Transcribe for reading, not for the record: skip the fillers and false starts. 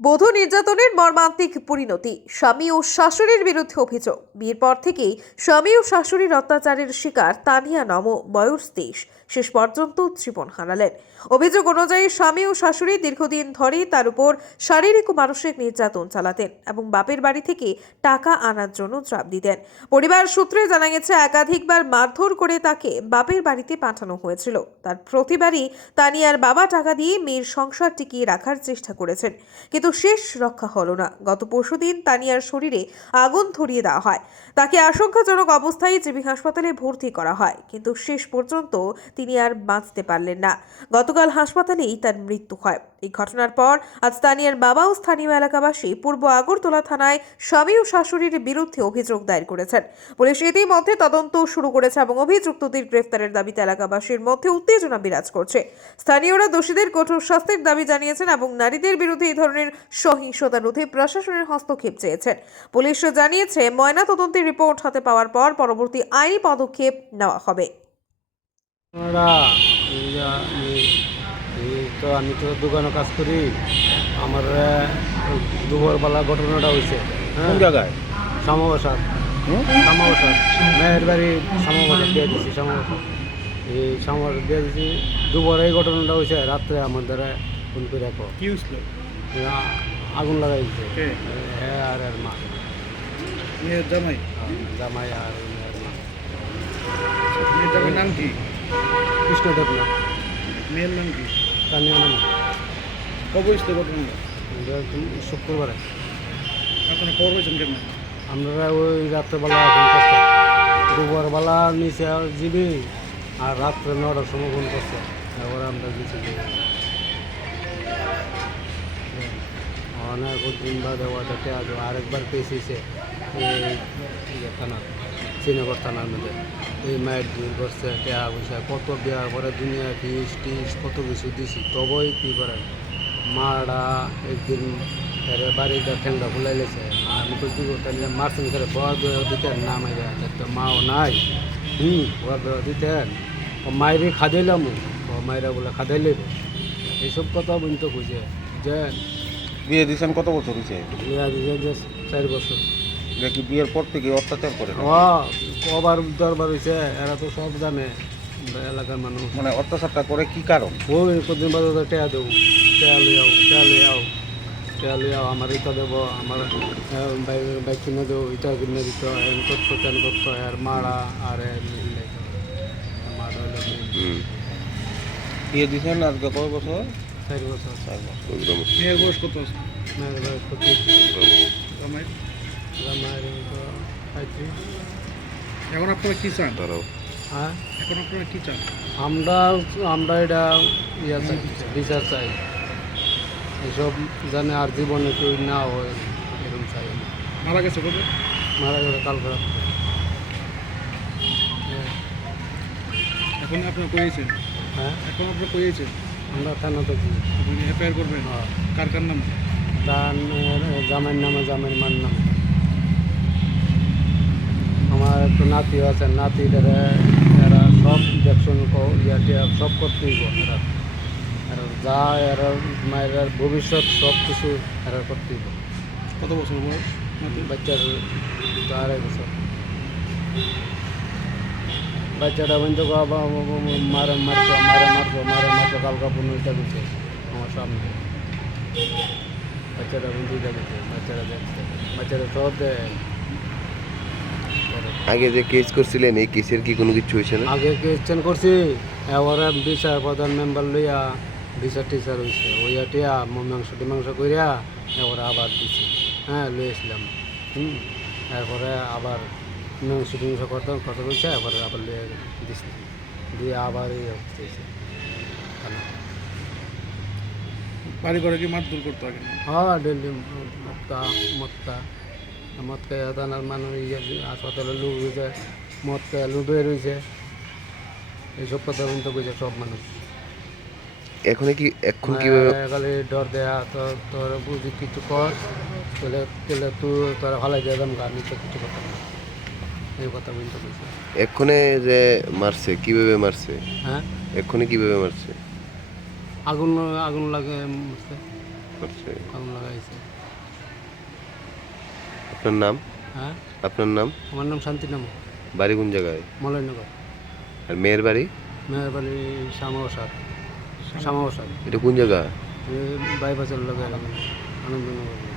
বধূ নির্যাতনের মর্মান্তিক পরিণতি, স্বামী ও শাশুড়ির বিরুদ্ধে অভিযোগ। বিয়ের পর থেকেই স্বামী ও শাশুড়ির অত্যাচারের শিকার তানিয়া নম, বয়স 23, শেষ পর্যন্ত জীবন হারালেন। অভিযোগ অনুযায়ী স্বামী ও শাশুড়ি দীর্ঘদিন ধরেই তার উপর শারীরিক ও মানসিক নির্যাতন চালাতেন এবং বাপের বাড়ি থেকে টাকা আনার জন্য চাপ দিতেন। পরিবার সূত্রে জানা গেছে, একাধিকবার মারধর করে তাকে বাপের বাড়িতে পাঠানো হয়েছিল। তার প্রতিবারই তানিয়ার বাবা টাকা দিয়ে মেয়ের সংসার টিকিয়ে রাখার চেষ্টা করেছেন, কিন্তু শেষ রক্ষা হলো না। গত পরশুদিন তানিয়ার শরীরে আগুন ধরিয়ে দেওয়া হয়। তাকে আশঙ্কাজনক অবস্থায় জিবি হাসপাতালে ভর্তি করা হয়, কিন্তু শেষ পর্যন্ত তিনি আর বাঁচতে পারলেন না। গতকাল হাসপাতালেই তার মৃত্যু হয়। এই ঘটনার পর আজ তানিয়ার বাবা ও স্থানীয় এলাকাবাসী পূর্ব আগরতলা থানায় স্বামী ও শাশুড়ির বিরুদ্ধে অভিযোগ দায়ের করেছেন। পুলিশ ইতিমধ্যে তদন্ত শুরু করেছে এবং অভিযুক্তদের গ্রেফতারের দাবিতে এলাকাবাসীর মধ্যে উত্তেজনা বিরাজ করছে। স্থানীয়রা দোষীদের কঠোর শাস্তির দাবি জানিয়েছেন এবং নারীদের বিরুদ্ধে এই ধরনের সহিংসতা রোধে প্রশাসনের হস্তক্ষেপ চেয়েছেন। পুলিশ জানিয়েছে, ময়না তদন্তের রিপোর্ট হাতে পাওয়ার পর পরবর্তী আইনি পদক্ষেপ নেওয়া হবে। আমি তো দোকানে কাজ করি। আমার দুপুরবেলা ঘটনাটা হয়েছে। কোন জায়গায়? শ্যামাবাসার মেয়ের বাড়ি শ্যামাবাসার দিয়ে দিছি। এই শ্যামাবাসার দিয়ে দিছি, দুপুরে এই ঘটনাটা হয়েছে। রাত্রে আমার দ্বারা ফোন করে রাখো কি হয়েছিল? আগুন লাগাই দিচ্ছে আর এর মা, মেয়ের জামাই। জামাই আর এর মা। মেয়ের জামাই নাম কি? কৃষ্ণদেব না, মেয়ের নাম কি? তানিয়া নাম। কবে হয়েছিল ঘটনাটা? শুক্রবারে। আপনারা খবর হয়েছেন কেন? আমরা ওই রাত্রেবেলা ফোন করছে, দুপুরবেলা নিচে জিবি আর রাত্রে 9টার সময় ফোন করছে। এবার আমরা গেছি অনেক দিন বাদে ওটাকে আজ আরেকবার পেয়েছে থানার, শ্রীনগর থানার মধ্যে। এই মায়ের দূর করছে টেয়া পয়সা কত বিয়া করে, দুনিয়া ফিস টিস কত কিছু দিছি, তবেই কী করে মারা একদিন বাড়িটা ঠেঙ্গা ফুলাই লেছে। আমি তো কী করতেন, মারছেন করে বর দেওয়া দিতেন না, মাইরা তো মাও নাই। বর দেওয়া দিতেন, ও মায়েরই খাদাইলাম, ও মায়েরা বলে খাদাই লেবে। এইসব কথা বলতে খুঁজে যে বিয়ে দিয়েছেন কত বছর হয়েছে? বিয়া দিয়েছে যে 4 বছর। এটা কি বিয়ের পর থেকে অত্যাচার করে? কবার দরবার হয়েছে, এরা তো সব জানে এলাকার মানুষ। মানে অত্যাচারটা করে কি কারণ? ওই কদিন বাদে তো টেয়া দেবো, টেয়া লই আও, আমার ইটা দেবো, আমার বাইক কিনে দেবো, ইটা কিনে দিত, এন করতো তেন করতো। আর মারা আর মারা হইল বিয়ে দিয়েছেন আজকে কয় বছর? 4 বছর। 4 বছর। মেয়ের বয়স কত? মেয়ের বয়স 25। জামাই? জামাই 35। এখন আপনারা কি চান? হ্যাঁ, এখন আপনারা কি চান? আমরা এটা ইয়া চাই, বিচার চাই। এসব জানে আর জীবনে কেউ না হয়, এরকম চাই না। মারা গেছে কবে? মারা গেলে কাল খারাপ। এখন আপনারা কয়েছেন? হ্যাঁ, এখন আপনারা কয়েছেন? আমরা থানাতে দিই। আপনি এফআইআর করবেন? কার কার নাম? তার জামাইয়ের নামে, জামাইয়ের মার নামে। আমার একটু নাতিও আছে, নাতিদের এরা সব দেখশন ইয়া সব করতেই এরা এরা যা এরা মায়ের ভবিষ্যৎ সব কিছু এরা করতেই। কত বছর বয়স? বাচ্চার 2.5 বছর। বাচ্চাটা বলতে মারে মারতো কালকা পুনরটা দিচ্ছে আমার সামনে। বাচ্চাটা বলতে দিচ্ছে, বাচ্চারা দেখছে, বাচ্চারা সব দেয়। আগে যে কেস করছিলেন, এই কেসের কি কোনো কিছু হয়েছে না? আগে কোয়েশ্চেন করছি, এবারে বিচার প্রধান মেম্বার লইয়া বিচার টিচার হয়েছে, ওইয়া টিয়া মীমাংস করিয়া এবারে আবার দিছি। হ্যাঁ, লইয়েছিলাম। এরপরে আবার মীমাংস করতে বলছে, এবারে আবার লইয়া দিছি, দিয়ে আবার এই অবস্থা হয়েছে। বাড়ি ঘরে কি মারধর করতো আগে? হ্যাঁ, ডেলি মদ খাই থানার মানুষ হাসপাতালে লুক হয়েছে, মদ খাই লুডুয়ে রয়েছে, এইসব কথা বলতে কইছে সব মানুষ। এখন কিভাবে খালি ডর দেয়া, তো তোর বুঝি কিছু কর, তাহলে তুই তোরা ভালাই দিয়ে দাম, আমি তো কিছু কথা না, এই কথা বলতে কইছে। এক্ষণে যে মারছে, কিভাবে মারছে? হ্যাঁ, এক্ষণে কিভাবে মারছে? আগুন লাগে মারছে। করছে। আগুন লাগাইছে। আপনার নাম? হ্যাঁ, আপনার নাম? আমার নাম শান্তিনাম, বাড়ি কোন জায়গায়? মলয়নগর। আর মেয়ের বাড়ি? মেয়ের বাড়ি শ্যামাবসাদ। শ্যামাবসাদ এটা কোন জায়গা? বাইপাসের লগে আনন্দনগর।